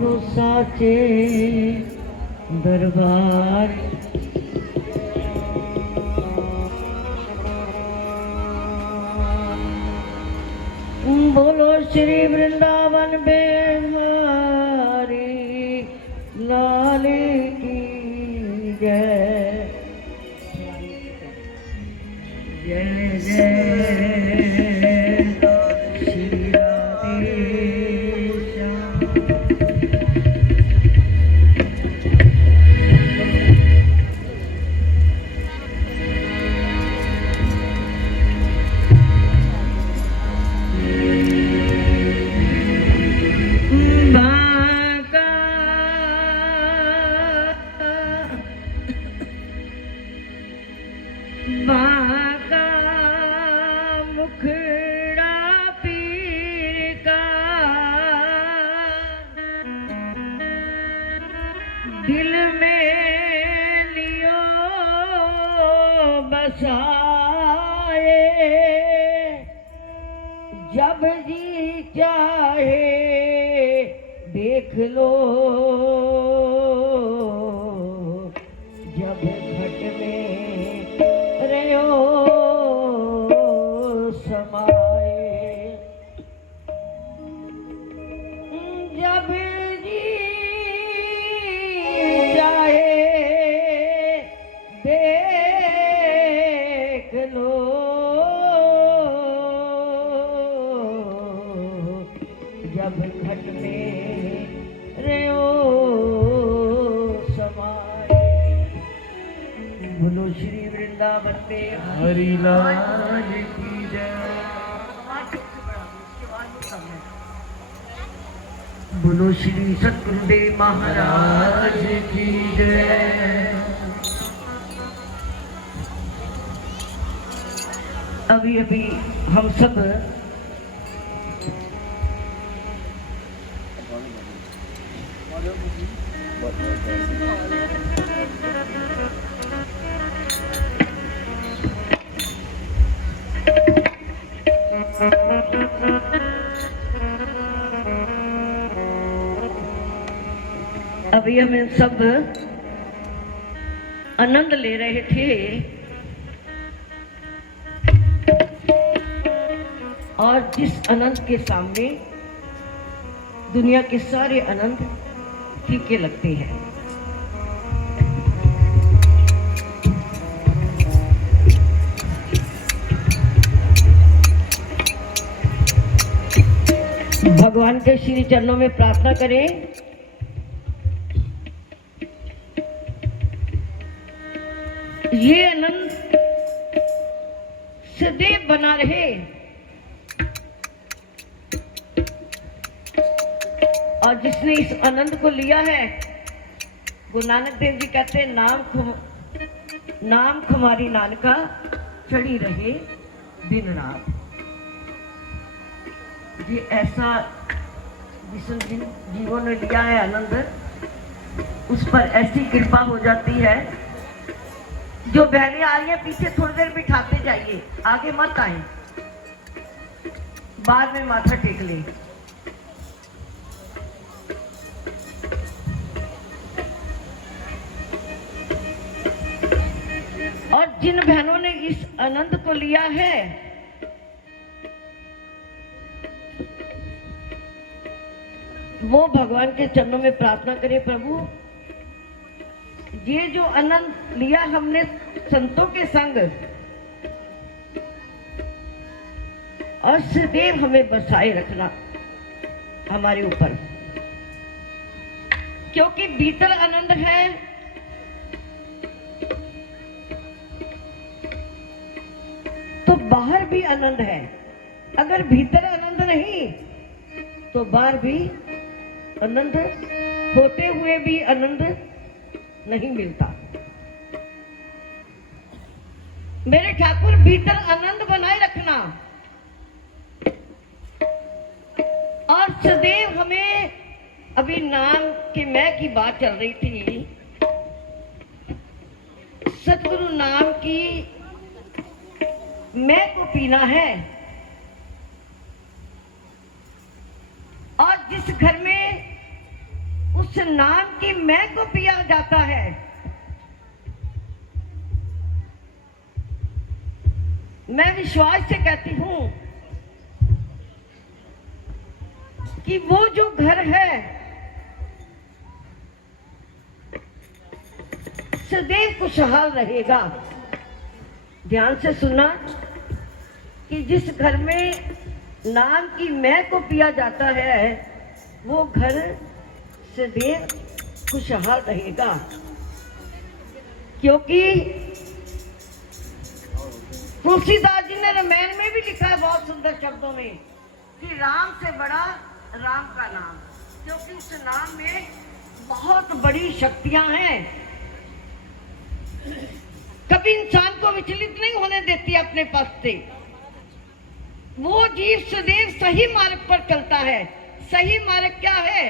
बोलो साचे दरबार। बोलो श्री वृंदावन बिहारी लाल की जय। जय जय श्री राधे श्याम। बाका मुखड़ा पीर का दिल में लियो बसाए। जब जी चाहे देख लो, जब घट में रहो समाए। जब जी चाहे देख लो, जब घट में रहो समाए। बोलो श्री वृंदावन पे हरि लाल की जय। बोलो श्री सतगुरुदेव महाराज की जय। अभी अभी हम सब अभी हम सब आनंद ले रहे थे और जिस आनंद के सामने दुनिया के सारे आनंद फीके लगते हैं। भगवान के श्री चरणों में प्रार्थना करें, ये आनंद सदैव बना रहे और जिसने इस आनंद को लिया है, गुरु नानक देव जी कहते हैं नाम खुमारी नानका चढ़ी रहे दिन रात। ये ऐसा जिन जीवों ने लिया है आनंद, उस पर ऐसी कृपा हो जाती है। जो बहनें आ रही हैं पीछे थोड़ी देर बिठाते जाइए, आगे मत आए, बाद में माथा टेक ले। और जिन बहनों ने इस आनंद को लिया है, वो भगवान के चरणों में प्रार्थना करे, प्रभु ये जो आनंद लिया हमने संतों के संग, और सदैव हमें बसाए रखना हमारे ऊपर, क्योंकि भीतर आनंद है तो बाहर भी आनंद है। अगर भीतर आनंद नहीं तो बाहर भी आनंद होते हुए भी आनंद नहीं मिलता। मेरे ठाकुर भीतर आनंद बनाए रखना और सदैव हमें, अभी नाम की मैं की बात चल रही थी, सतगुरु नाम की मैं को पीना है। और जिस घर में उस नाम की मैं को पिया जाता है। मैं विश्वास से कहती हूं कि वो जो घर है सदैव खुशहाल रहेगा। ध्यान से सुना कि जिस घर में नाम की मैं को पिया जाता है वो घर सदैव खुशहाल रहेगा, क्योंकि तुलसीदास जी ने रामायण में भी लिखा है बहुत सुंदर शब्दों में कि राम से बड़ा राम का नाम, क्योंकि उस नाम में बहुत बड़ी शक्तियां हैं। कभी इंसान को विचलित नहीं होने देती अपने पथ से। वो जीव सदैव सही मार्ग पर चलता है। सही मार्ग क्या है?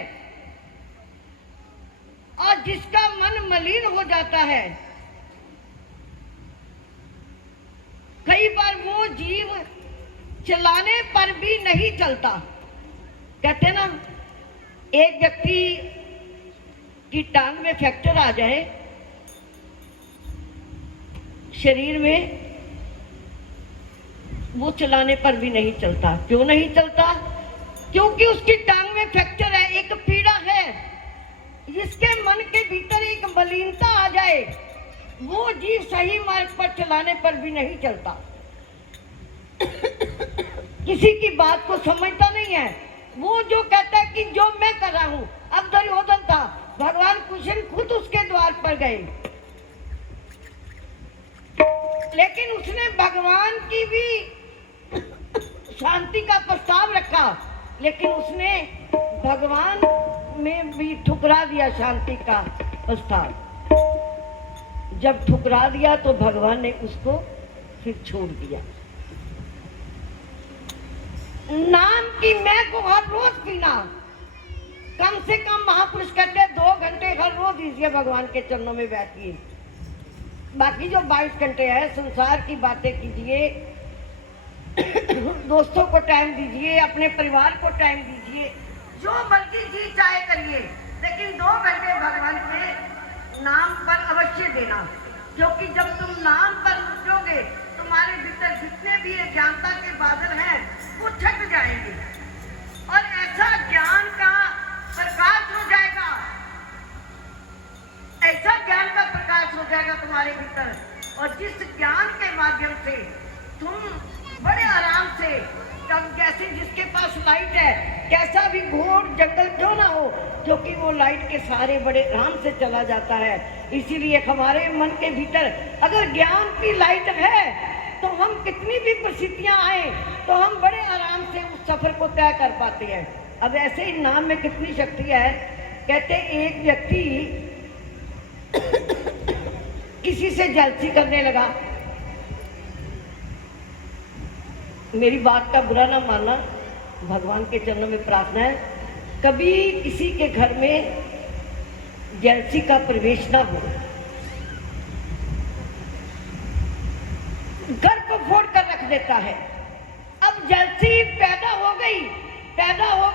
और जिसका मन मलिन हो जाता है, कई बार वो जीव चलाने पर भी नहीं चलता। कहते ना, एक व्यक्ति की टांग में फ्रैक्चर आ जाए शरीर में, वो चलाने पर भी नहीं चलता। क्यों नहीं चलता? क्योंकि उसकी टांग में फ्रैक्चर है, एक पीड़ा है। जिसके मन के भीतर एक मलिनता आ जाए, वो जीव सही मार्ग पर चलाने पर भी नहीं चलता। किसी की बात को समझता नहीं है। वो जो कहता है कि जो मैं कर रहा हूं, अब दुर्योधन था, भगवान कृष्ण खुद उसके द्वार पर गए, लेकिन उसने भगवान की भी शांति का प्रस्ताव रखा, लेकिन उसने भगवान में भी ठुकरा दिया शांति का प्रस्ताव। जब ठुकरा दिया तो भगवान ने उसको फिर छोड़ दिया। नाम की मैं को हर रोज पीना, कम से कम महापुरुष कहते 2 घंटे हर रोज दीजिए, भगवान के चरणों में बैठिए। बाकी जो 22 घंटे है संसार की बातें कीजिए, दोस्तों को टाइम दीजिए, अपने परिवार को टाइम दीजिए, जो मर्जी जी चाहे करिए, लेकिन 2 घंटे भगवान के नाम पर अवश्य देना। क्योंकि जब तुम नाम पर उठोगे, तुम्हारे भीतर जितने भी अज्ञानता के बादल हैं वो छट जाएंगे और ऐसा ज्ञान का प्रकाश हो जाएगा, ऐसा ज्ञान का प्रकाश हो जाएगा तुम्हारे भीतर। और जिस ज्ञान के माध्यम से तुम बड़े आराम से, तब जैसे जिसके पास लाइट है, कैसा भी घोर जंगल क्यों ना हो, क्योंकि वो लाइट के सहारे बड़े आराम से चला जाता है। इसीलिए हमारे मन के भीतर अगर ज्ञान की लाइट है तो हम कितनी भी परिस्थितियां आए तो हम बड़े आराम से उस सफर को तय कर पाते हैं। अब ऐसे ही नाम में कितनी शक्ति है। कहते एक व्यक्ति किसी से जलसी करने लगा। मेरी बात का बुरा ना मानना, भगवान के चरणों में प्रार्थना है, कभी किसी के घर में जलसी का प्रवेश ना हो। घर को फोड़ कर रख देता है। अब जलसी पैदा हो गई,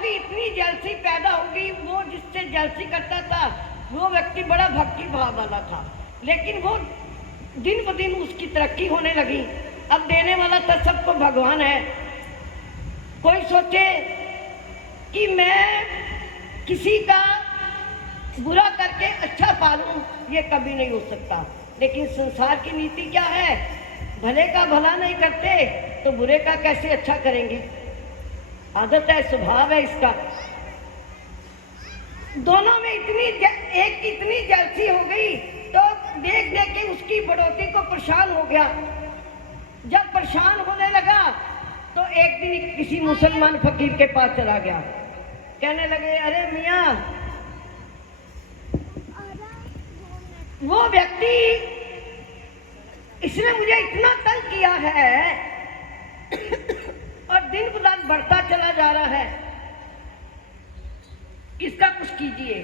इतनी जलसी पैदा हो गई। वो जिससे जलसी करता था वो व्यक्ति बड़ा भक्ति भाव वाला था, लेकिन वो दिन ब दिन उसकी तरक्की होने लगी। अब देने वाला तो सबको भगवान है। कोई सोचे कि मैं किसी का बुरा करके अच्छा पालूं, ये कभी नहीं हो सकता। लेकिन संसार की नीति क्या है? भले का भला नहीं करते तो बुरे का कैसे अच्छा करेंगे? आदत है, स्वभाव है इसका। दोनों में एक इतनी जलसी हो गई तो देख देख के उसकी बढ़ोतरी को परेशान हो गया। जब परेशान होने लगा तो एक दिन किसी मुसलमान फकीर के पास चला गया। कहने लगे, अरे मियाँ, वो व्यक्ति इसने मुझे इतना तंग किया है और दिन ब दिन बढ़ता चला जा रहा है, इसका कुछ कीजिए।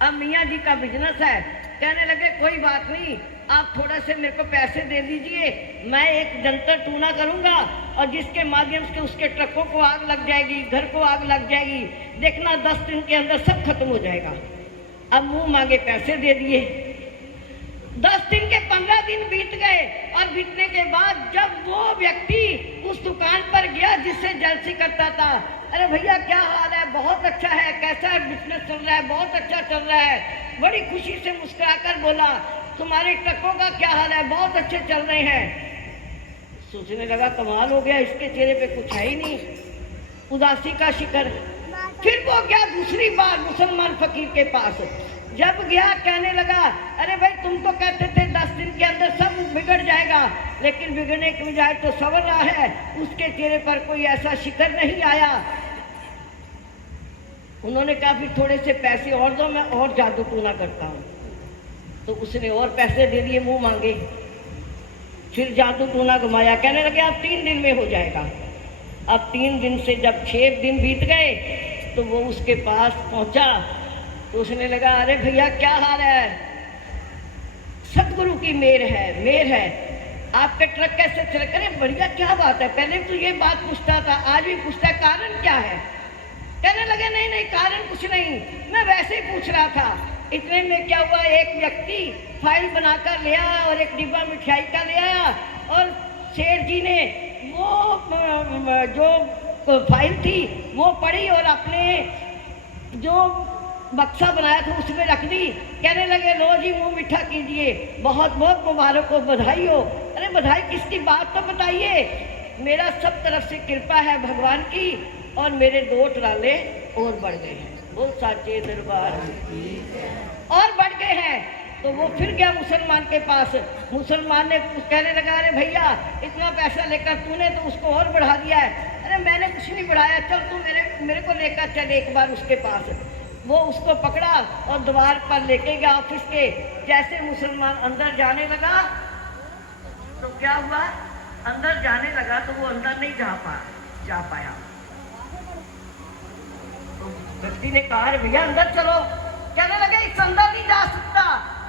अब मियाँ जी का बिजनेस है। कहने लगे, कोई बात नहीं, आप थोड़ा से मेरे को पैसे दे दीजिए, मैं एक जंतर टूना करूंगा और जिसके माध्यम से उसके ट्रकों को आग लग जाएगी, घर को आग लग जाएगी, देखना 10 दिन के अंदर सब खत्म हो जाएगा। अब मुंह मांगे पैसे दे दिए। 10 दिन के 15 दिन बीत गए और बीतने के बाद जब वो व्यक्ति उस दुकान पर गया जिससे जलसी करता था, अरे भैया क्या हाल है, बहुत अच्छा है, कैसा है बिजनेस चल रहा है, बहुत अच्छा चल रहा है, बड़ी खुशी से मुस्कुराकर बोला, तुम्हारे ट्रकों का क्या हाल है, बहुत अच्छे चल रहे हैं। सोचने लगा कमाल हो गया, इसके चेहरे पे कुछ है ही नहीं, उदासी का शिकर। फिर वो गया दूसरी बार मुसलमान फकीर के पास। जब गया कहने लगा, अरे भाई तुम तो कहते थे 10 दिन के अंदर सब बिगड़ जाएगा, लेकिन बिगड़ने की बजाय तो संवर रहा है, उसके चेहरे पर कोई ऐसा शिकर नहीं आया। उन्होंने कहा फिर थोड़े से पैसे और दो, मैं और जादू टूना करता हूँ। तो उसने और पैसे दे दिए मुंह मांगे, फिर जादू टूना घुमाया, कहने लगे अब 3 दिन में हो जाएगा। अब 3 दिन से जब 6 दिन बीत गए तो वो उसके पास पहुंचा तो उसने लगा, अरे भैया क्या हाल है, सतगुरु की मेहर है, आपके ट्रक कैसे चल, करे बढ़िया, क्या बात है, पहले तो ये बात पूछता था, आज भी पूछता है, कारण क्या है। कहने लगे नहीं नहीं कारण कुछ नहीं, मैं वैसे ही पूछ रहा था। इतने में क्या हुआ, एक व्यक्ति फाइल बनाकर ले आया और एक डिब्बा मिठाई का ले आया और शेर जी ने वो जो फाइल थी वो पढ़ी और अपने जो बक्सा बनाया था उसमें रख दी। कहने लगे लो जी मुंह मीठा कीजिए, बहुत बहुत मुबारक हो, बधाई हो। अरे बधाई किसकी, बात तो बताइए। मेरा सब तरफ से कृपा है भगवान की और मेरे 2 ट्राले और बढ़ गए हैं, बोल साचे दरबार और बढ़ गए हैं। तो वो फिर गया मुसलमान के पास, मुसलमान ने कहने लगा, अरे भैया इतना पैसा लेकर तूने तो उसको और बढ़ा दिया है। अरे मैंने कुछ नहीं बढ़ाया, चल तू मेरे को लेकर चल एक बार उसके पास। वो उसको पकड़ा और द्वार पर लेके गया ऑफिस के। जैसे मुसलमान अंदर जाने लगा तो क्या हुआ, अंदर जाने लगा तो वो अंदर नहीं जा पाया। तो व्यक्ति ने कहा, अरे भैया अंदर चलो। कहने लगे इस अंदर नहीं जा सकता।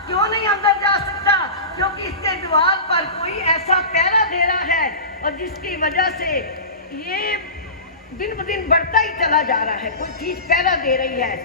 क्यों नहीं अंदर जा सकता, क्योंकि इसके द्वार पर कोई ऐसा पहरा दे रहा है और जिसकी वजह से ये दिन ब दिन बढ़ता ही चला जा रहा है, कोई चीज पहरा दे रही है।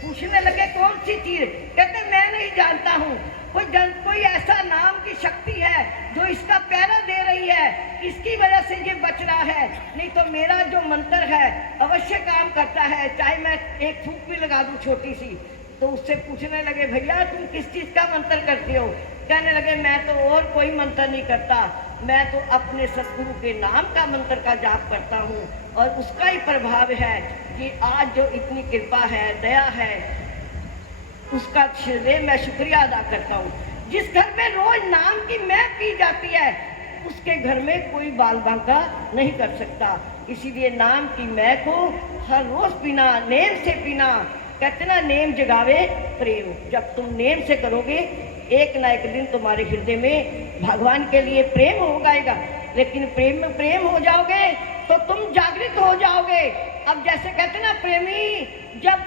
पूछने लगे कौन सी चीज, कहते मैं नहीं जानता हूँ, कोई ऐसा नाम की शक्ति है जो इसका पहरा दे रही है, इसकी वजह से ये बच रहा है, नहीं तो मेरा जो मंत्र है अवश्य काम करता है, चाहे मैं एक फूंक भी लगा दूं छोटी सी। तो उससे पूछने लगे भैया तुम किस चीज का मंत्र करते हो। कहने लगे मैं तो और कोई मंत्र नहीं करता, मैं तो अपने सतगुरु के नाम का मंत्र का जाप करता हूँ और उसका ही प्रभाव है कि आज जो इतनी कृपा है, दया है, उसका मैं शुक्रिया अदा करता हूँ। जिस घर में रोज नाम की महक पी जाती है उसके घर में कोई बाल बांका नहीं कर सकता। इसीलिए नाम की महक को हर रोज पीना, नेम से पीना। कहते ना नेम जगावे प्रेम, जब तुम नेम से करोगे एक ना एक दिन तुम्हारे हृदय में भगवान के लिए प्रेम हो जाएगा। लेकिन प्रेम में प्रेम हो जाओगे तो तुम जागृत हो जाओगे। अब जैसे कहते ना प्रेमी जब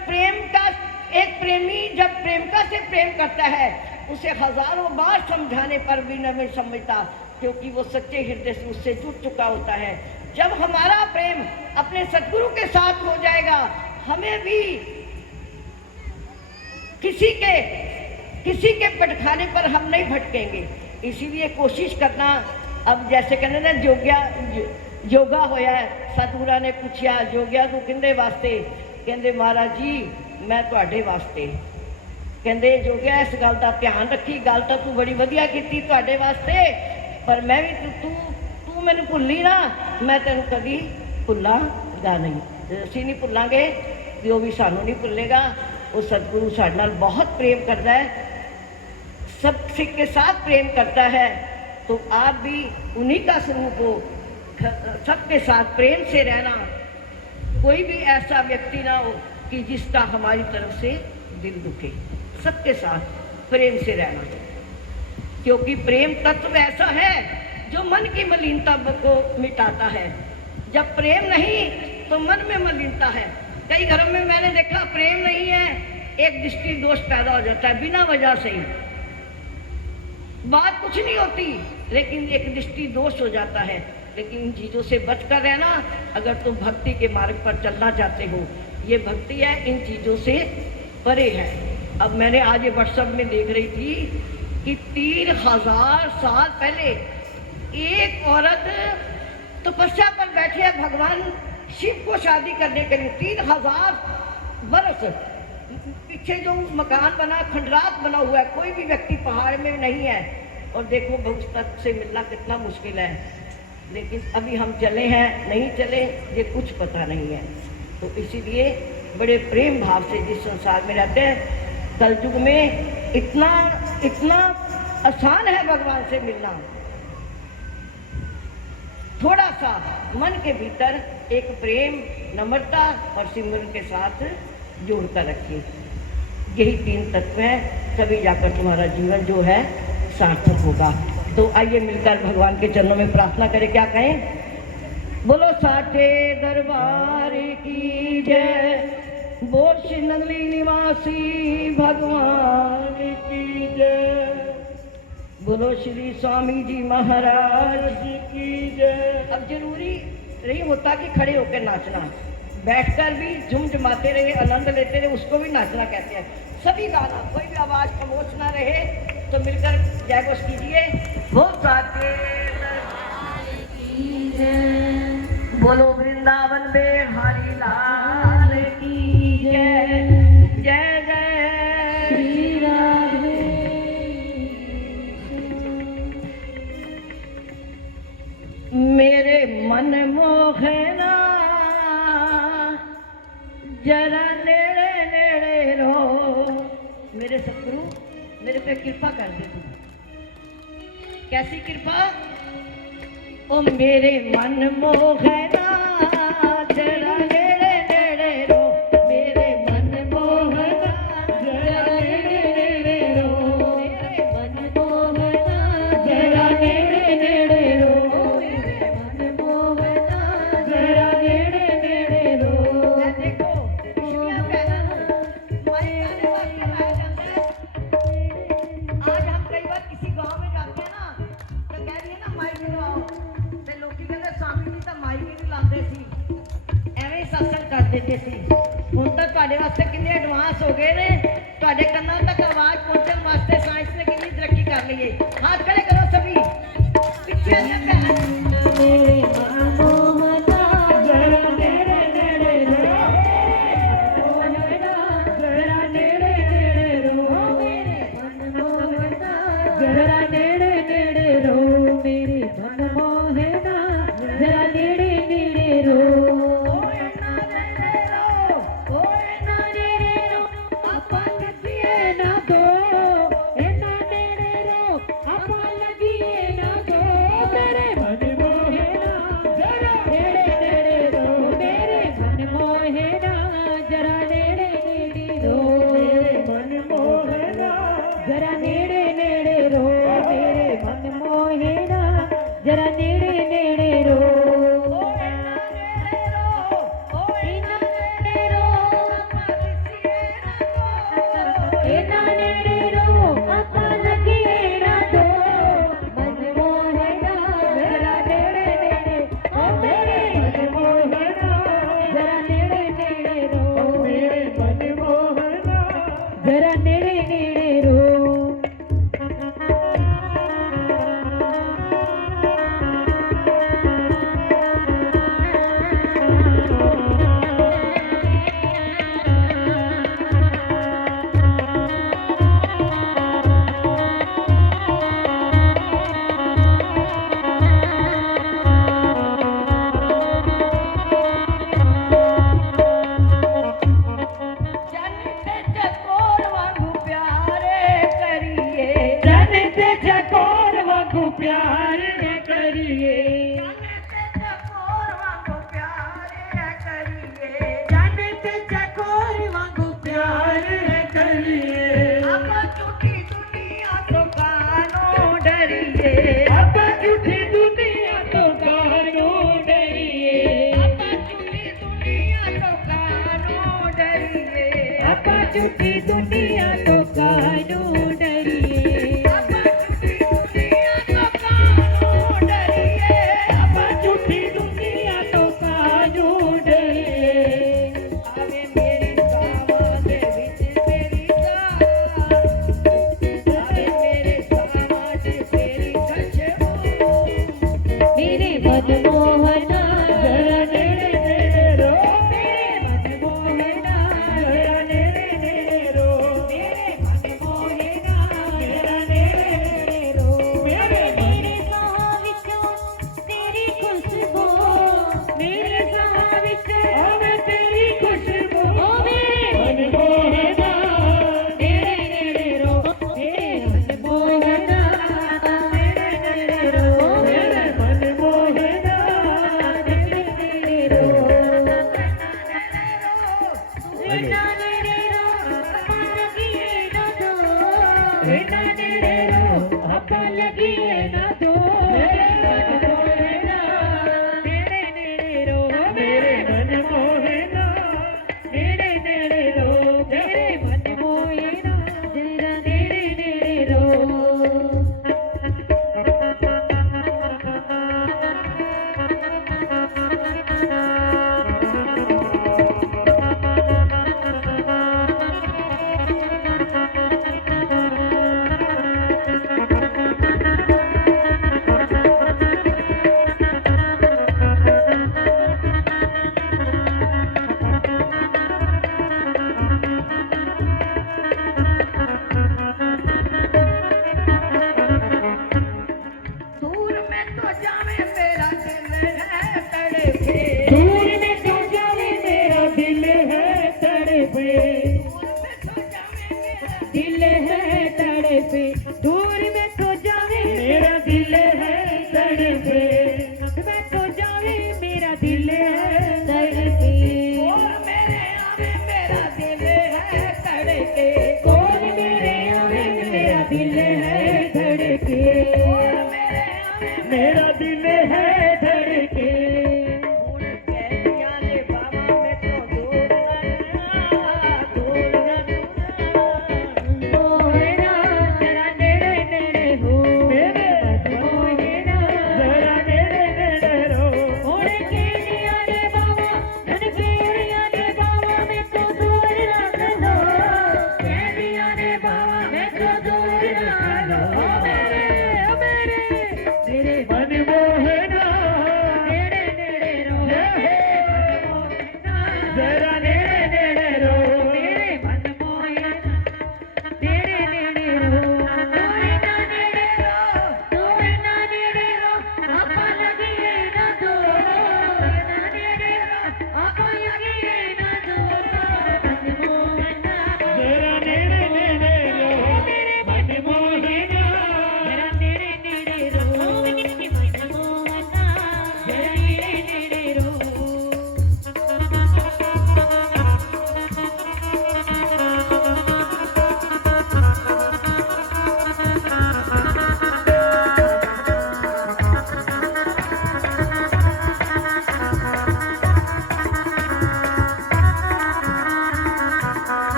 प्रेमिका से प्रेम करता है उसे हजारों बार समझाने पर भी नहीं समझता, क्योंकि वो सच्चे हृदय से उससे जुड़ चुका होता है। जब हमारा प्रेम अपने सतगुरु के साथ हो जाएगा, हमें भी किसी के भटकाने पर हम नहीं भटकेंगे। इसीलिए कोशिश करना। अब जैसे कहने ना योगा होया, सतगुरा ने पूछा जोगिया तू किंदे वास्ते, कहते महाराज जी मैं तुहाडे वास्ते। कहते जोगिया इस गल का ध्यान रखी, गल तो तू बड़ी वधिया कीती तुहाडे वास्ते, पर मैं भी तू मैनू भुल्ली ना, मैं तेन कभी भुलांगा नहीं। असीं नहीं भुलांगे ते वो भी सानू नहीं भुलेगा। वो सतगुरु साडे नाल बहुत प्रेम करता है, सबसे के साथ प्रेम करता है। तो आप भी उन्हीं का स्वरूप हो, सबके साथ प्रेम से रहना। कोई भी ऐसा व्यक्ति ना हो कि जिसका हमारी तरफ से दिल दुखे, सबके साथ प्रेम से रहना, क्योंकि प्रेम तत्व ऐसा है जो मन की मलिनता को मिटाता है। जब प्रेम नहीं तो मन में मलिनता है। कई घरों में मैंने देखा प्रेम नहीं है, एक दृष्टि दोष पैदा हो जाता है बिना वजह से ही, बात कुछ नहीं होती लेकिन एक दृष्टि दोष हो जाता है। लेकिन इन चीज़ों से बचकर रहना। अगर तुम भक्ति के मार्ग पर चलना चाहते हो, ये भक्ति है इन चीज़ों से परे है। अब मैंने आज ये व्हाट्सएप में देख रही थी कि 3000 साल पहले एक औरत तपस्या पर बैठे है भगवान शिव को शादी करने के लिए। 3000 वर्ष पीछे जो मकान बना, खंडरात बना हुआ है, कोई भी व्यक्ति पहाड़ में नहीं है। और देखो भक्त तक से मिलना कितना मुश्किल है, लेकिन अभी हम चले हैं नहीं चले ये कुछ पता नहीं है। तो इसीलिए बड़े प्रेम भाव से जिस संसार में रहते हैं, कलयुग में इतना इतना आसान है भगवान से मिलना। थोड़ा सा मन के भीतर एक प्रेम, नम्रता और सिमरन के साथ जोड़कर रखिए। यही 3 तत्व हैं, तभी जाकर तुम्हारा जीवन जो है सार्थक होगा। तो आइए मिलकर भगवान के चरणों में प्रार्थना करें। क्या कहें? बोलो साचे दरबार की जय, बोल श्री नगरी निवासी भगवान की जय, बोलो श्री स्वामी जी महाराज की जय। अब जरूरी नहीं होता कि खड़े होकर नाचना, बैठकर भी झुमझुमाते रहे, आनंद लेते रहे, उसको भी नाचना कहते हैं। सभी गाना, कोई भी आवाज खामोश ना रहे, तो मिलकर जय घोष कीजिए। बोल साचे दरबार की जय, बोलो वृंदावन में हरि लाल की जय, जय जय श्री राधे। मेरे मन मोहना जरा नेड़े नेड़े रो, मेरे सतगुरु मेरे पे कृपा कर दे तू। कैसी कृपा? ओ मेरे मन मोहना जरा नेड़े नेड़े रो, मेरे मन मोहना जरा नेड़े नेड़े रो, मेरे मन मोहना जरा नेड़े नेड़े रो, मेरे मन मोहना जरा नेड़े नेड़े रो। देखो इसलिए हमारे गाने वास्ते गाया जाता है। आज हम कई बार किसी गांव में जाते हैं ना, तो कह रही है ना माइक लगाओ, तो लोग कहते स्वामी जी तो माइक ही नहीं लाते सी, एवं ही सत्संग कर देते सी। ਹੁਣ ਤਾਂ ਤੁਹਾਡੇ ਵਾਸਤੇ ਕਿੰਨੇ ਐਡਵਾਂਸ ਹੋ ਗਏ ਨੇ, ਤੁਹਾਡੇ ਕੰਨਾਂ ਤੱਕ ਆਵਾਜ਼ ਪਹੁੰਚਣ ਵਾਸਤੇ ਸਾਇੰਸ ਨੇ ਕਿੰਨੀ ਤਰੱਕੀ ਕਰ ਲਈ ਹੈ। ਹੱਥ ਖੜੇ ਕਰੋ ਸਭੀ, ਪਿੱਛੇ ਨਾ ਮੇਰੇ ਮਨਮੋਹਨਾ ਜਰਾ ਨੇੜੇ ਨੇੜੇ ਰੋ, ਜਰਾ ਨੇੜੇ ਨੇੜੇ ਰੋ, ਮੇਰੇ ਮਨਮੋਹਨਾ जरा नेड़े नेड़े रो, मेरे मनमोहना जरा नेड़े नेड़े रो, ओए ना नेड़े रो, ओए ना नेड़े रो, आपा लगिए ना दो, ए ना नेड़े रो, आपा लगिए ना दो, मेरे मनमोहना जरा नेड़े नेड़े रो, मेरे मनमोहना जरा नेड़े नेड़े रो, मेरे मनमोहना जरा नेड़े नेड़े रो, मेरे मनमोहना जरा नेड़े नेड़े रो, ओए ना नेड़े रो, ओए ना नेड़े रो, ए ना नेड़े रो, आपा लगिए ना दो, मनमोहना जरा नेड़े नेड़े, ओ मेरे मनमोहना जरा नेड़े नेड़े रो, मेरे मनमोहना जरा नेड़े नेड़े रो। झूठी दुनिया तो कानू डरिए, झूठी दुनिया तो कानू डरिए, आवे मेरी सावा दे विच तेरी सावा,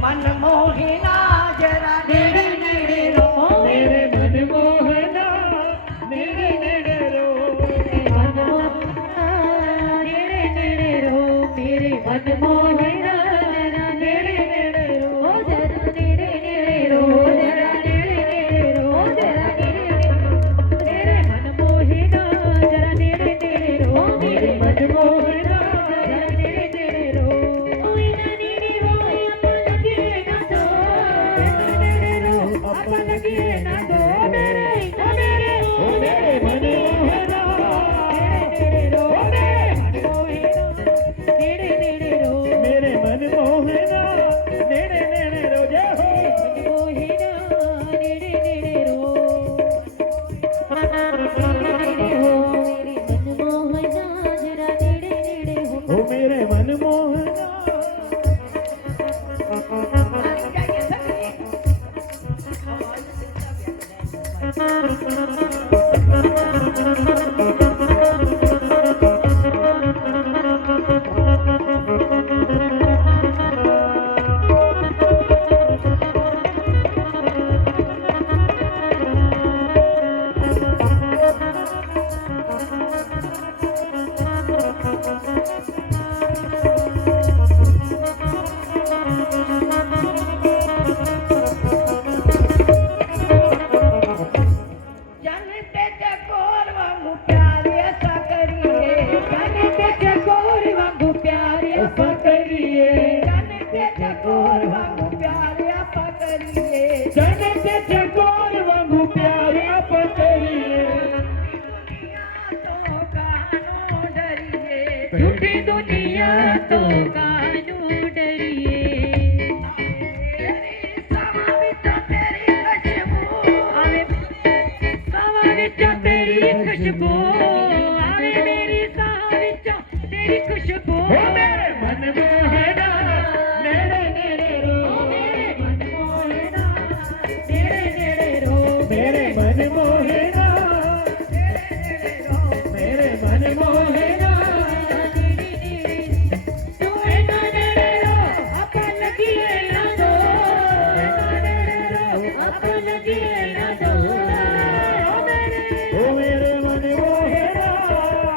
मनमोहिना जरा नेड़े नेड़े रो मेरे मनमोहना नेड़े नेड़े रो मेरे मनमोहना नेड़े नेड़े रो मेरे मनमोहना जरा नेड़े नेड़े रो जरा नेड़े नेड़े रो जरा नेड़े नेड़े रो जरा नेड़े नेड़े मेरे मनमोहिना जरा नेड़े नेड़े रो मेरे मनमोहना जरा नेड़े नेड़े रो झूठी दुनिया तो कानू डरिए सावा विचों तेरी खुशबू आवे सावा विचों तेरी खुशबू आवे मेरी सावा विचों तेरी खुशबू मेरे मन मोहना नेड़े नेड़े रो मेरे मन मोहना नेड़े नेड़े रो मेरे मन मोहना मेरे मन मोहना तू ना नेड़े रो आपा लगिए ना दो ना नेड़े रो आपा लगिए ना दो ओ मेरे मन मोहना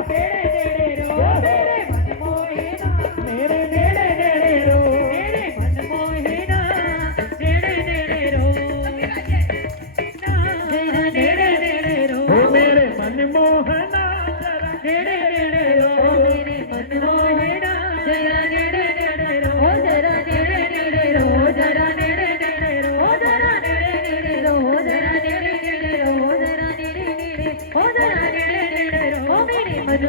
नेड़े रो मेरे मन मोहना मेरे नेड़े नेड़े रो मेरे मन मोहना नेड़े नेड़े रो नेड़े नेड़े रो ओ मेरे मन मोहना जरा नेड़े नेड़े रो मेरे मन मोहना जरा नेड़े नेड़े रो जरा नेड़े नेड़े रो जरा नेड़े नेड़े रो जरा नेड़े नेड़े रो जरा नेड़े नेड़े रो जरा नेड़े नेड़े हो जरा नेड़े नेड़े रो मेरे मन